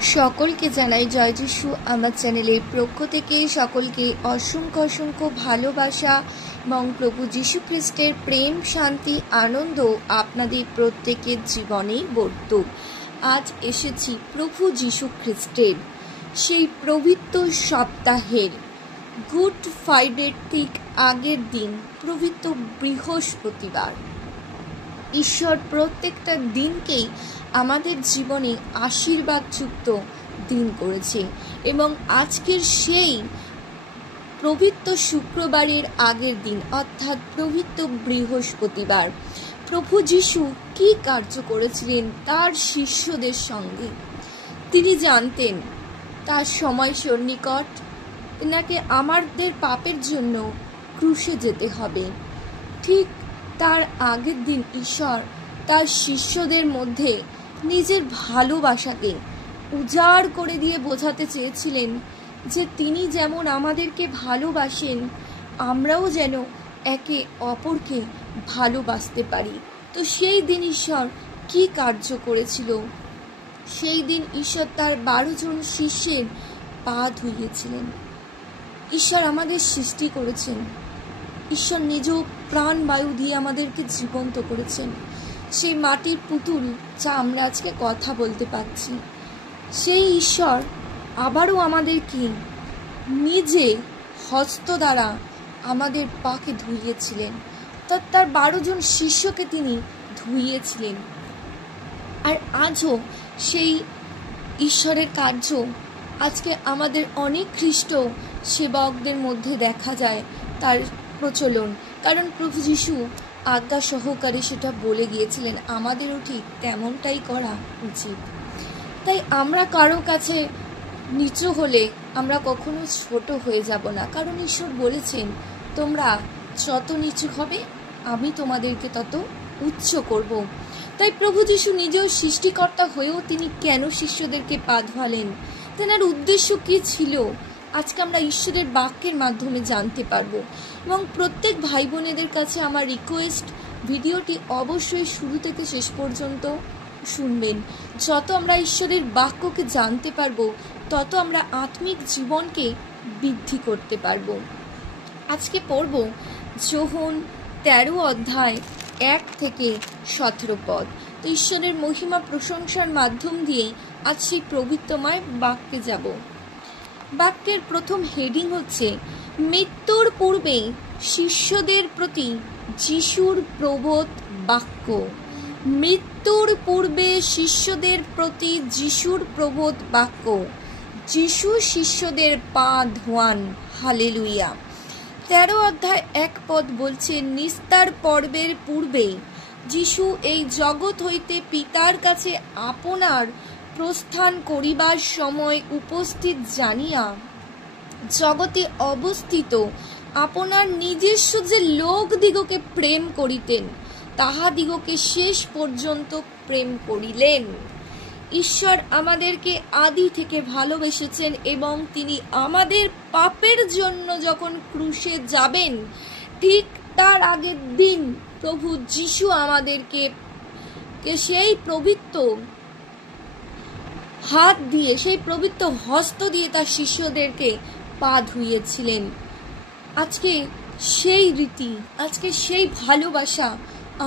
সকলকে জানাই জয় যিশু। আমার চ্যানেলের পক্ষ থেকে সকলকে অসংখ্য অসংখ্য ভালোবাসা এবং প্রভু যীশু খ্রিস্টের প্রেম, শান্তি, আনন্দ আপনাদের প্রত্যেকের জীবনেই বর্তুক। আজ এসেছি প্রভু যীশু খ্রিস্টের সেই পবিত্র সপ্তাহের গুড ফ্রাইডের ঠিক আগের দিন, পবিত্র বৃহস্পতিবার। ঈশ্বর প্রত্যেকটা দিনকেই আমাদের জীবনে আশীর্বাদযুক্ত দিন করেছে এবং আজকের সেই পবিত্র শুক্রবারের আগের দিন অর্থাৎ পবিত্র বৃহস্পতিবার প্রভু যীশু কি কার্য করেছিলেন তার শিষ্যদের সঙ্গে। তিনি জানতেন তার সময় সন্নিকট, তেনাকে আমাদের পাপের জন্য ক্রুশে যেতে হবে। ঠিক তার আগের দিন ঈশ্বর তার শিষ্যদের মধ্যে নিজের ভালোবাসাকে উজাড় করে দিয়ে বোঝাতে চেয়েছিলেন যে তিনি যেমন আমাদেরকে ভালোবাসেন, আমরাও যেন একে অপরকে ভালোবাসতে পারি। তো সেই দিন ঈশ্বর কি কার্য করেছিল? সেই দিন ঈশ্বর তার 12 জন শিষ্যের পা ধুইয়েছিলেন। ঈশ্বর আমাদের সৃষ্টি করেছেন, ঈশ্বর নিজ প্রাণবায়ু দিয়ে আমাদেরকে জীবন্ত করেছেন। সেই মাটির পুতুল যা আমরা আজকে কথা বলতে পারছি, সেই ঈশ্বর আবারও আমাদেরকে নিজে হস্ত দ্বারা আমাদের পাকে ধুইয়েছিলেন। তার 12 জন শিষ্যকে তিনি ধুইয়েছিলেন। আর আজও সেই ঈশ্বরের কার্য আজকে আমাদের অনেক খ্রিস্ট সেবকদের মধ্যে দেখা যায় তার প্রচলন। কারণ প্রভু যীশু আজ্ঞা সহকারে সেটা বলে গিয়েছিলেন, আমাদেরও ঠিক তেমনটাই করা উচিত। তাই আমরা কারো কাছে নিচু হলে আমরা কখনো ছোট হয়ে যাব না, কারণ ঈশ্বর বলেছেন তোমরা যত নিচু হবে আমি তোমাদেরকে তত উচ্চ করব। তাই প্রভু যীশু নিজেও সৃষ্টিকর্তা হয়েও তিনি কেন শিষ্যদেরকে পা ধোয়ালেন, তেনার উদ্দেশ্য কি ছিল, আজকে আমরা ঈশ্বরের বাক্যের মাধ্যমে জানতে পারবো। এবং প্রত্যেক ভাই বোনেদের কাছে আমার রিকোয়েস্ট, ভিডিওটি অবশ্যই শুরু থেকে শেষ পর্যন্ত শুনবেন। যত আমরা ঈশ্বরের বাক্যকে জানতে পারবো তত আমরা আত্মিক জীবনকে বৃদ্ধি করতে পারবো। আজকে পড়ব যোহন 13 অধ্যায় 1 থেকে 17 পদ। তো ঈশ্বরের মহিমা প্রশংসার মাধ্যম দিয়ে আজ সেই পবিত্রময় বাক্যে যাব। বাক্যের প্রথম হেডিং হচ্ছে মৃত্যুর পূর্বে শিষ্যদের প্রতি যিশুর প্রবোধ বাক্য। মৃত্যুর পূর্বে শিষ্যদের প্রতি যিশুর প্রবোধ বাক্য। যিশু শিষ্যদের পা ধোয়ান। হালেলুয়া। 13 অধ্যায় 1 পদ বলছে, নিস্তার পর্বের পূর্বে যিশু এই জগৎ হইতে পিতার কাছে আপনার প্রস্থান করিবার সময় উপস্থিত জানিয়া জগতে অবস্থিত আপনার নিজস্ব যে লোকদিগকে প্রেম করিতেন তাহাদিগকে শেষ পর্যন্ত প্রেম করিলেন। ঈশ্বর আমাদেরকে আদি থেকে ভালোবেসেছেন এবং তিনি আমাদের পাপের জন্য যখন ক্রুশে যাবেন ঠিক তার আগের দিন প্রভু যিশু আমাদেরকে সেই পবিত্র হাত দিয়ে, সেই পবিত্র হস্ত দিয়ে তার শিষ্যদেরকে পা ধুইয়েছিলেন। আজকে সেই রীতি, আজকে সেই ভালোবাসা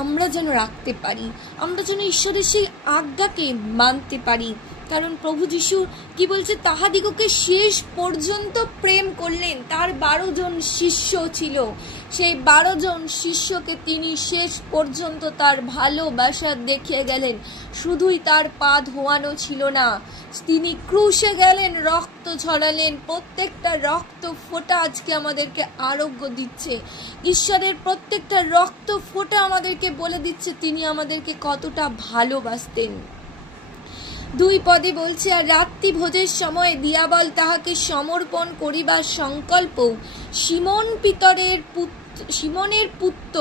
আমরা যেন রাখতে পারি, আমরা যেন ঈশ্বরের সেই আজ্ঞাকে মানতে পারি। কারণ প্রভু যিশু কি বলছে, তাহাদিগকে শেষ পর্যন্ত প্রেম করলেন। তার 12 জন শিষ্য ছিল, সেই 12 জন শিষ্যকে তিনি শেষ পর্যন্ত তার ভালোবাসা দেখিয়ে গেলেন। শুধুই তার পা ধোয়ানো ছিল না, তিনি ক্রুশে গেলেন, রক্ত ঝরালেন। প্রত্যেকটা রক্ত ফোঁটা আজকে আমাদেরকে আরোগ্য দিচ্ছে। ঈশ্বরের প্রত্যেকটা রক্ত ফোঁটা আমাদেরকে বলে দিচ্ছে তিনি আমাদেরকে কতটা ভালোবাসতেন। 2 পদে বলছে, আর রাত্রি ভোজের সময় দিয়াবল তাহাকে সমর্পণ করিবার সংকল্প সিমনের পুত্র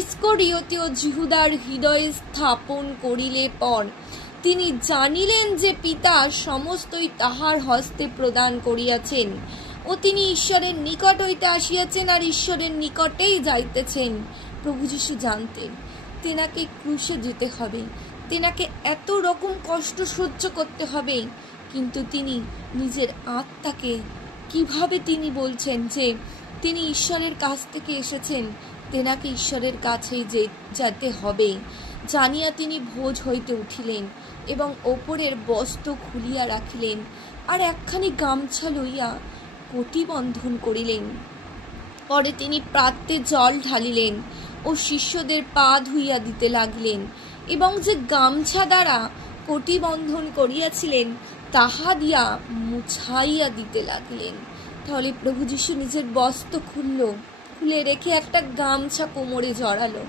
ইস্করিয়তীয় যিহুদার হৃদয়ে স্থাপন করিলে পর তিনি জানিলেন যে পিতা সমস্তই তাহার হস্তে প্রদান করিয়াছেন ও তিনি ঈশ্বরের নিকট হইতে আসিয়াছেন আর ঈশ্বরের নিকটেই যাইতেছেন। প্রভু যীশু জানতেন তেনাকে ক্রুশে যেতে হবে, তেনাকে এত রকম কষ্ট সহ্য করতে হবে, কিন্তু তিনি নিজের আত্মাকে কিভাবে তিনি বলছেন যে তিনি ঈশ্বরের কাছ থেকে এসেছেন, তেনাকে ঈশ্বরের কাছেই যেতে হবে জানিয়া তিনি ভোজ হইতে উঠিলেন এবং ওপরের বস্ত্র খুলিয়া রাখিলেন, আর একখানি গামছা লইয়া কটিবন্ধন করিলেন। পরে তিনি প্রাত্যে জল ঢালিলেন ও শিষ্যদের পা ধুইয়া দিতে লাগলেন, এবং যে গামছা দ্বারা কটিবন্ধন করিয়াছিলেন তাহা দিয়া মুছাইয়া দিতে লাগলেন। তাহলে প্রভু যীশু নিজের বস্ত্র খুলে রেখে একটা গামছা কোমরে জড়ালো,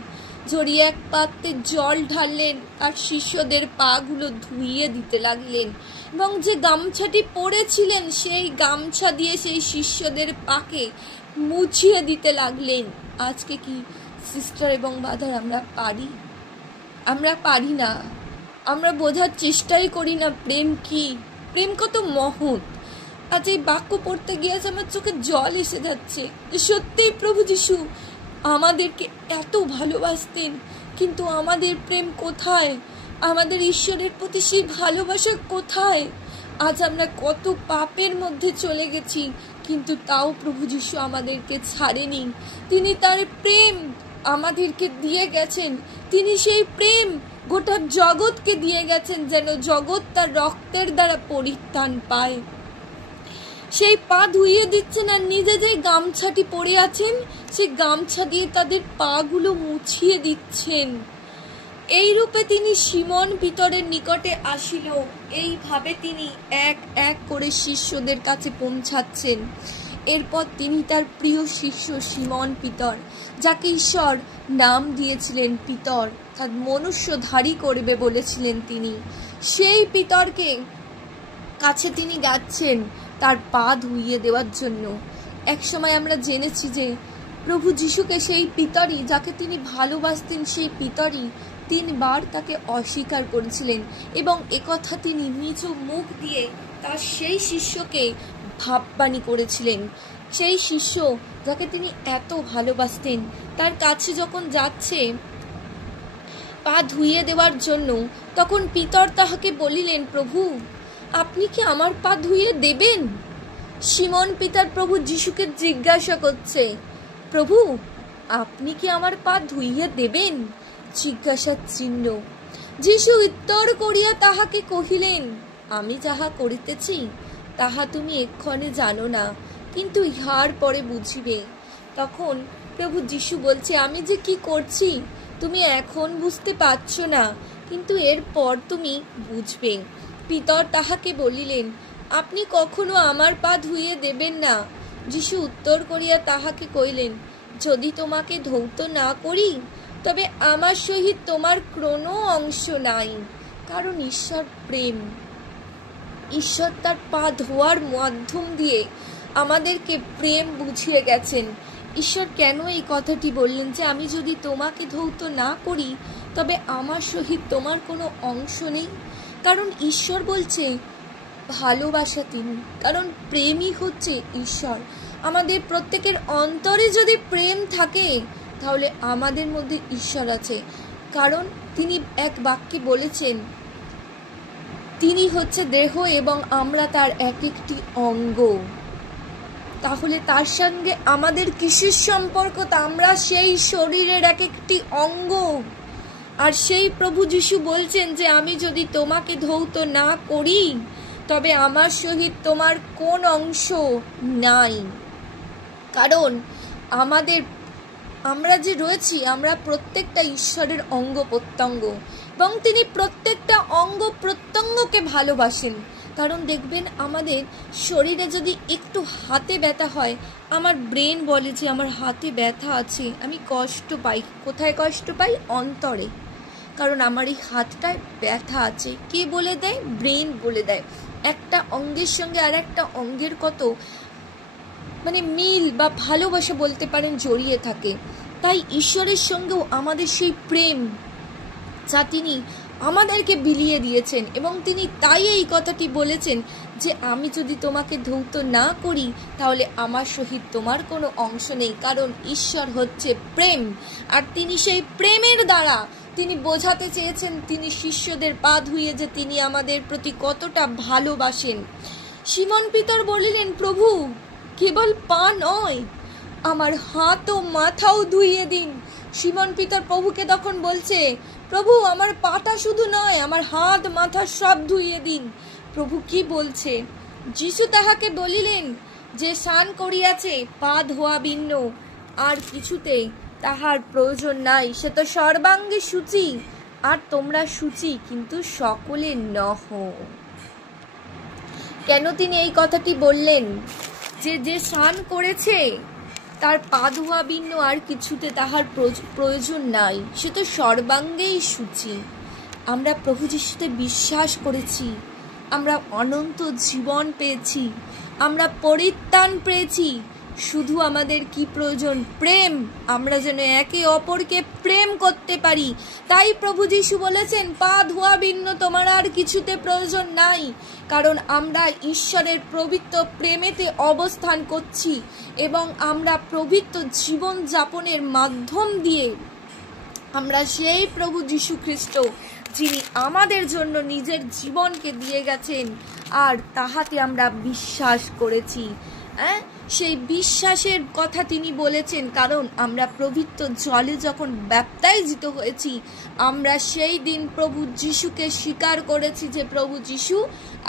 জড়িয়ে এক পাত্রে জল ঢাললেন আর শিষ্যদের পাগুলো ধুইয়ে দিতে লাগলেন, এবং যে গামছাটি পরেছিলেন সেই গামছা দিয়ে সেই শিষ্যদের পাকে মুছিয়ে দিতে লাগলেন। আজকে কি সিস্টার এবং ব্রাদার আমরা পারি না, আমরা বোঝার চেষ্টাই করি না প্রেম কি, প্রেম কত মহৎ। আজ এই বাক্য পড়তে গিয়েছে আমার চোখে জল এসে যাচ্ছে যে সত্যিই প্রভু যীশু আমাদেরকে এত ভালোবাসতেন, কিন্তু আমাদের প্রেম কোথায়, আমাদের ঈশ্বরের প্রতি সেই ভালোবাসা কোথায়? আজ আমরা কত পাপের মধ্যে চলে গেছি, কিন্তু তাও প্রভু যীশু আমাদেরকে ছাড়েনি। তিনি তার প্রেম আমাদেরকে দিয়ে গেছেন, তিনি সেই প্রেম গোটা জগৎকে দিয়ে গেছেন যেন জগৎ তার রক্তের দ্বারা পরিত্রাণ পায়। সেই পা ধুইয়ে দিচ্ছেন আর নিজে যে গামছাটি পরে আছেন সেই গামছা দিয়ে তাদের পাগুলো মুছিয়ে দিচ্ছেন। এই রূপে তিনি সিমন পিতরের নিকটে আসিল, এইভাবে তিনি এক এক করে শিষ্যদের কাছে পৌঁছাচ্ছেন। এরপর তিনি তার প্রিয় শিষ্য সিমন পিতর, যাকে ঈশ্বর নাম দিয়েছিলেন পিতর, তার মনুষ্যধারী করবে বলেছিলেন তিনি, সেই পিতরকে কাছে তিনি যাচ্ছেন তার পা ধুইয়ে দেওয়ার জন্য। একসময় আমরা জেনেছি যে প্রভু যীশুকে সেই পিতরই, যাকে তিনি ভালোবাসতেন, সেই পিতরই 3 বার তাকে অস্বীকার করেছিলেন, এবং একথা তিনি নিজ মুখ দিয়ে তার সেই শিষ্যকে ভাববাণী করেছিলেন। সেই শিষ্য যাকে তিনি এত ভালোবাসতেন, তার কাছে যখন যাচ্ছে পা ধুইয়ে দেওয়ার জন্য, তখন পিতর তাহাকে বলিলেন, প্রভু আপনি কি আমার পা ধুইয়ে দেবেন? সিমন পিতর প্রভু যীশুকে জিজ্ঞাসা করছে, প্রভু আপনি কি আমার পা ধুইয়ে দেবেন? জিজ্ঞাসার চিহ্ন। যীশু উত্তর করিয়া তাহাকে কহিলেন, আমি যাহা করিতেছি তাহা তুমি এক্ষণে জানো না, কিন্তু ইহার পরে বুঝিবে। তখন প্রভু যীশু বলছে, আমি যে কি করছি তুমি এখন বুঝতে পারছো না, কিন্তু এরপর তুমি বুঝবে। পিতর তাহাকে বলিলেন, আপনি কখনো আমার পা ধুইয়ে দেবেন না। যীশু উত্তর করিয়া তাহাকে কহিলেন, যদি তোমাকে ধৌত না করি তবে আমার সহিত তোমার কোনো অংশ নাই। কারণ ঈশ্বর প্রেম, ঈশ্বর তার পা ধোয়ার মাধ্যম দিয়ে আমাদেরকে প্রেম বুঝিয়ে গেছেন। ঈশ্বর কেন এই কথাটি বললেন যে আমি যদি তোমাকে ধৌত না করি তবে আমার সহিত তোমার কোনো অংশ নেই? কারণ ঈশ্বর বলছে ভালোবাসা তিনি, কারণ প্রেমই হচ্ছে ঈশ্বর। আমাদের প্রত্যেকের অন্তরে যদি প্রেম থাকে তাহলে আমাদের মধ্যে ঈশ্বর আছে, কারণ তিনি এক বাক্যে বলেছেন তিনি হচ্ছে দেহ এবং আমরা তার এক একটি অঙ্গ। তাহলে তার সঙ্গে আমাদের কিসের সম্পর্ক? তা আমরা সেই শরীরের এক একটি অঙ্গ। আর সেই প্রভু যীশু বলছেন যে আমি যদি তোমাকে ধৌত না করি তবে আমার সহিত তোমার কোন অংশ নাই। কারণ আমরা যে রয়েছি আমরা প্রত্যেকটা ঈশ্বরের অঙ্গ প্রত্যঙ্গ, এবং তিনি প্রত্যেকটা অঙ্গ প্রত্যঙ্গকে ভালোবাসেন। কারণ দেখবেন আমাদের শরীরে যদি একটু হাতে ব্যথা হয়, আমার ব্রেন বলে যে আমার হাতে ব্যথা আছে, আমি কষ্ট পাই। কোথায় কষ্ট পাই? অন্তরে। কারণ আমার এই হাতটায় ব্যথা আছে। কে বলে দেয়? ব্রেন বলে দেয়। একটা অঙ্গের সঙ্গে আর একটা অঙ্গের কত মিল বা ভালোবাসা বলতে পারেন জড়িয়ে থাকে। তাই ঈশ্বরের সঙ্গেও আমাদের সেই প্রেম যা তিনি আমাদেরকে বিলিয়ে দিয়েছেন, এবং তিনি তাই এই কথাটি বলেছেন যে আমি যদি তোমাকে ধৌত না করি তাহলে আমার সহিত তোমার কোনো অংশ নেই, কারণ ঈশ্বর হচ্ছে প্রেম। আর তিনি সেই প্রেমের দ্বারা তিনি বোঝাতে চেয়েছেন তিনি শিষ্যদের পা ধুইয়ে যে তিনি আমাদের প্রতি কতটা ভালোবাসেন। সিমন পিতর বলিলেন, প্রভু কেবল পা নয়, আমার হাত ও মাথাও ধুইয়ে দিন। সিমন পিতর প্রভুকে তখন বলছে, প্রভু আমার পাটা শুধু নয়, আমার হাত মাথা সব ধুইয়ে দিন। প্রভু কি বলছে? যিশু তাহাকে বলিলেন, যে স্নান করিয়াছে পা ধোয়া ভিন্ন আর কিছুতে তাহার প্রয়োজন নাই, সে তো সর্বাঙ্গে সূচি, আর তোমরা সূচি কিন্তু সকলে নহ। কেন তিনি এই কথাটি বললেন? যে স্নান করেছে তার পা ধোয়া ভিন্ন আর কিছুতে তাহার প্রয়োজন নাই, সে তো সর্বাঙ্গেই সূচি। আমরা প্রভু যিশুতে বিশ্বাস করেছি, আমরা অনন্ত জীবন পেয়েছি, আমরা পরিত্রাণ পেয়েছি। শুধু আমাদের কি প্রয়োজন? প্রেম। আমরা যেন একে অপরকে প্রেম করতে পারি। তাই প্রভু যিশু বলেছেন, পা ধোয়া ভিন্ন তোমার আর কিছুতে প্রয়োজন নাই, কারণ আমরা ঈশ্বরের পবিত্র প্রেমেতে অবস্থান করছি, এবং আমরা পবিত্র জীবন যাপনের মাধ্যম দিয়ে আমরা সেই প্রভু যীশু খ্রিস্ট যিনি আমাদের জন্য নিজের জীবনকে দিয়ে গেছেন আর তাহাতে আমরা বিশ্বাস করেছি। সেই বিশ্বাসের কথা তিনি বলেছেন, কারণ আমরা পবিত্র জলে যখন ব্যাপটাইজিত হয়েছি, আমরা সেই দিন প্রভু যিশুকে স্বীকার করেছি যে প্রভু যিশু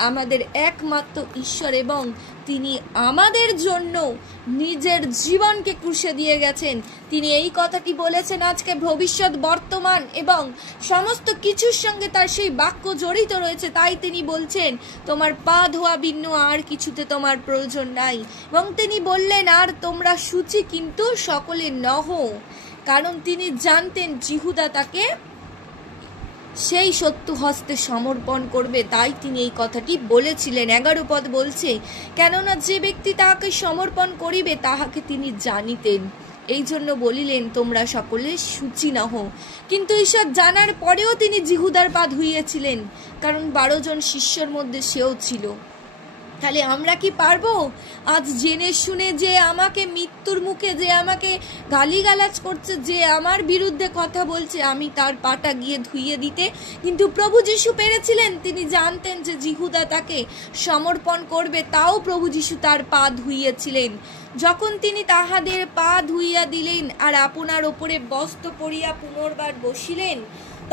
আমাদের একমাত্র ঈশ্বর, এবং তিনি আমাদের জন্য নিজের জীবনকে ক্রুশে দিয়ে গেছেন। তিনি এই কথাটি বলেছেন আজকে, ভবিষ্যৎ, বর্তমান এবং সমস্ত কিছুর সঙ্গে তার সেই বাক্য জড়িত রয়েছে। তাই তিনি বলছেন, তোমার পা ধোয়া ভিন্ন আর কিছুতে তোমার প্রয়োজন নাই। এবং তিনি বললেন, আর তোমরা সূচি কিন্তু সকলে নহ, কারণ তিনি জানতেন জিহুদা তাকে সেই সত্য হস্তে সমর্পণ করবে। তাই তিনি এই কথাটি বলেছিলেন। 11 পদ বলছে, কেননা যে ব্যক্তি তাহাকে সমর্পণ করিবে তাহাকে তিনি জানিতেন, এই জন্য বলিলেন তোমরা সকলে সূচি নহ। কিন্তু ঈশ্বর জানার পরেও তিনি জিহুদার পা ধুইয়েছিলেন, কারণ 12 জন শিষ্যর মধ্যে সেও ছিল। তাহলে আমরা কি পারবো আজ জেনে শুনে যে আমাকে মৃত্যুর মুখে, যে আমাকে গালিগালাজ করছে, যে আমার বিরুদ্ধে কথা বলছে, আমি তার পাটা গিয়ে ধুইয়ে দিতে? কিন্তু প্রভু যিশু পেরেছিলেন। তিনি জানতেন যে জিহুদা তাকে সমর্পণ করবে, তাও প্রভু যিশু তার পা ধুইয়েছিলেন। যখন তিনি তাহাদের পা ধুইয়া দিলেন আর আপনার ওপরে বস্ত্র পরিয়া পুনর্বার বসিলেন,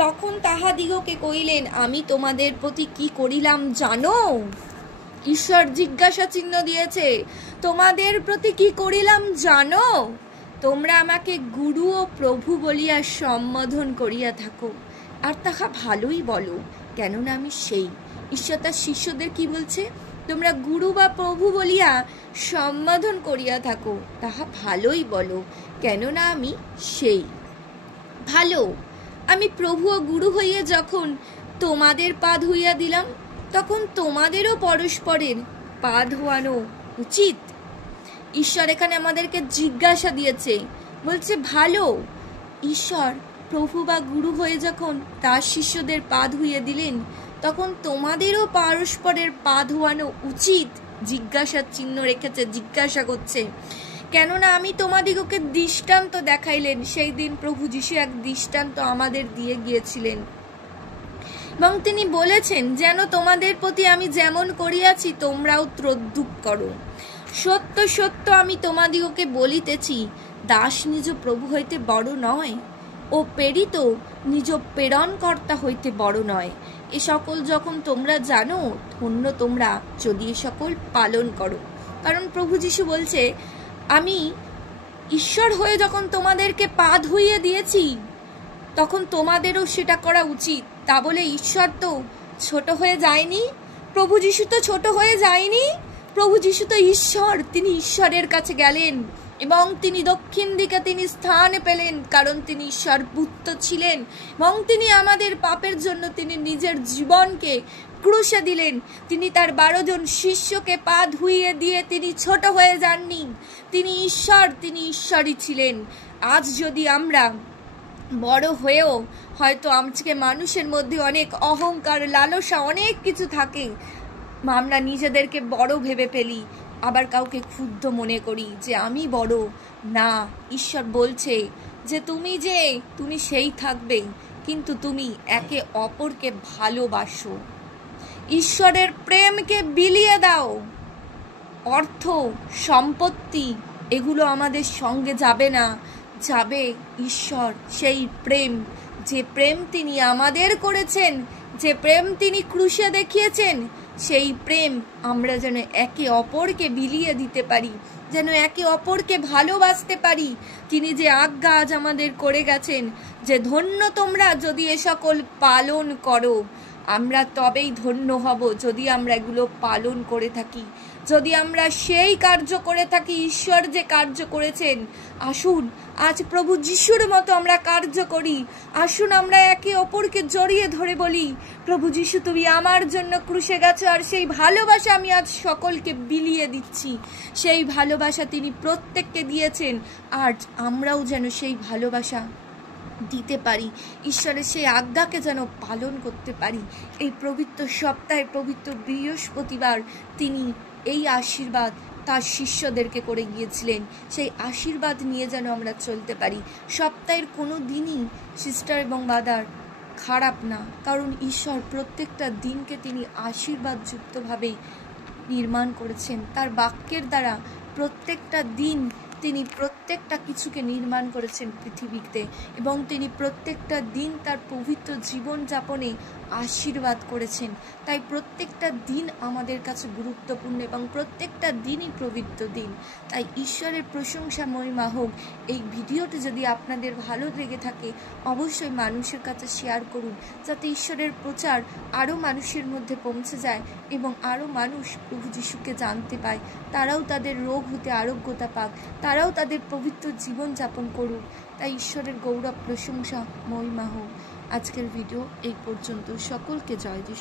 তখন তাহাদিগকে কইলেন, আমি তোমাদের প্রতি কি করিলাম জানো? ঈশ্বর জিজ্ঞাসা চিহ্ন দিয়েছে, তোমাদের প্রতি কি করিলাম জানো? তোমরা আমাকে গুরু ও প্রভু বলিয়া সম্বোধন করিয়া থাকো, আর তাহা ভালোই বলো, কেননা আমি সেই। ঈশ্বর তার শিষ্যদের কি বলছে? তোমরা গুরু বা প্রভু বলিয়া সম্বোধন করিয়া থাকো, তাহা ভালোই বলো, কেননা আমি সেই। ভালো, আমি প্রভু ও গুরু হইয়া যখন তোমাদের পা ধুইয়া দিলাম, তখন তোমাদেরও পরস্পরের পা ধোয়ানো উচিত। ঈশ্বর এখানে আমাদেরকে জিজ্ঞাসা দিয়েছে, বলছে ভালো, ঈশ্বর প্রভু বা গুরু হয়ে যখন তার শিষ্যদের পা ধুইয়ে দিলেন, তখন তোমাদেরও পরস্পরের পা ধোয়ানো উচিত। জিজ্ঞাসার চিহ্ন রেখেছে, জিজ্ঞাসা করছে, কেননা আমি তোমাদিগকে দৃষ্টান্ত দেখাইলেন। সেই দিন প্রভু যিশু এক দৃষ্টান্ত আমাদের দিয়ে গিয়েছিলেন, এবং তিনি বলেছেন, যেন তোমাদের প্রতি আমি যেমন করিয়াছি তোমরাও তদ্রূপ করো। সত্য সত্য আমি তোমাদিগকে বলিতেছি, দাস নিজ প্রভু হইতে বড় নয়, ও প্রেরিত নিজ প্রেরণকর্তা হইতে বড় নয়। এ সকল যখন তোমরা জানো, ধন্য তোমরা যদি এ সকল পালন করো। কারণ প্রভু যিশু বলছে, আমি ঈশ্বর হয়ে যখন তোমাদেরকে পা ধুইয়ে দিয়েছি, তখন তোমাদেরও সেটা করা উচিত। তা বলে ঈশ্বর তো ছোট হয়ে যায়নি, প্রভু যিশু তো ছোট হয়ে যায়নি। প্রভু যিশু তো ঈশ্বর, তিনি ঈশ্বরের কাছে গেলেন এবং তিনি দক্ষিণ দিকে তিনি স্থান পেলেন, কারণ তিনি ঈশ্বর পুত্র ছিলেন, এবং তিনি আমাদের পাপের জন্য তিনি নিজের জীবনকে ক্রুশে দিলেন। তিনি তার 12 জন শিষ্যকে পা ধুইয়ে দিয়ে তিনি ছোট হয়ে যাননি। তিনি ঈশ্বর, তিনি ঈশ্বরই ছিলেন। আজ যদি আমরা বড় হয়েও হয়তো আজকে মানুষের মধ্যে অনেক অহংকার, লালসা, অনেক কিছু থাকে, আমরা নিজেদেরকে বড় ভেবে ফেলি, আবার কাউকে ক্ষুব্ধ মনে করি যে আমি বড়। না, ঈশ্বর বলছে যে তুমি সেই থাকবে, কিন্তু তুমি একে অপরকে ভালোবাসো, ঈশ্বরের প্রেমকে বিলিয়ে দাও। অর্থ, সম্পত্তি এগুলো আমাদের সঙ্গে যাবে না, যাবে ঈশ্বর, সেই প্রেম, যে প্রেম তিনি আমাদের করেছেন, যে প্রেম তিনি ক্রুশে দেখিয়েছেন, সেই প্রেম আমরা যেন একে অপরকে বিলিয়ে দিতে পারি, যেন একে অপরকে ভালোবাসতে পারি। তিনি যে আজ্ঞা আজ আমাদের করে গেছেন যে ধন্য তোমরা যদি এ সকল পালন করো, আমরা তবেই ধন্য হব যদি আমরা এগুলো পালন করে থাকি, যদি আমরা সেই কার্য করে থাকি ঈশ্বর যে কার্য করেছেন। আসুন আজ প্রভু যিশুর মতো আমরা কার্য করি। আসুন আমরা একে অপরকে জড়িয়ে ধরে বলি, প্রভু যিশু তুমি আমার জন্য ক্রুশে গেছো, আর সেই ভালোবাসা আমি আজ সকলকে বিলিয়ে দিচ্ছি। সেই ভালোবাসা তিনি প্রত্যেককে দিয়েছেন, আর আমরাও যেন সেই ভালোবাসা দিতে পারি, ঈশ্বরের সেই আজ্ঞাকে যেন পালন করতে পারি। এই পবিত্র সপ্তাহে, পবিত্র বৃহস্পতিবার তিনি এই আশীর্বাদ তার শিষ্যদেরকে করে গিয়েছিলেন, সেই আশীর্বাদ নিয়ে যেন আমরা চলতে পারি। সপ্তাহের কোনো দিনই সিস্টার এবং ব্রাদার খারাপ না, কারণ ঈশ্বর প্রত্যেকটা দিনকে তিনি আশীর্বাদযুক্তভাবে নির্মাণ করেছেন। তার বাক্যের দ্বারা প্রত্যেকটা দিন তিনি প্রত্যেকটা কিছুকে নির্মাণ করেছেন পৃথিবীতে, এবং তিনি প্রত্যেকটা দিন তার পবিত্র জীবনযাপনে আশীর্বাদ করেছেন। তাই প্রত্যেকটা দিন আমাদের কাছে গুরুত্বপূর্ণ, এবং প্রত্যেকটা দিনই পবিত্র দিন। তাই ঈশ্বরের প্রশংসা মহিমা হোক। এই ভিডিওটি যদি আপনাদের ভালো লেগে থাকে অবশ্যই মানুষের কাছে শেয়ার করুন, যাতে ঈশ্বরের প্রচার আরও মানুষের মধ্যে পৌঁছে যায় এবং আরও মানুষ প্রভু যিশুকে জানতে পায়, তারাও তাদের রোগ হতে আরোগ্যতা পাক, তারাও তাদের পবিত্র জীবনযাপন করুক। তাই ঈশ্বরের গৌরব, প্রশংসা, মহিমা হোক। আজকের ভিডিও এই পর্যন্ত। সকলকে জয় যিশু।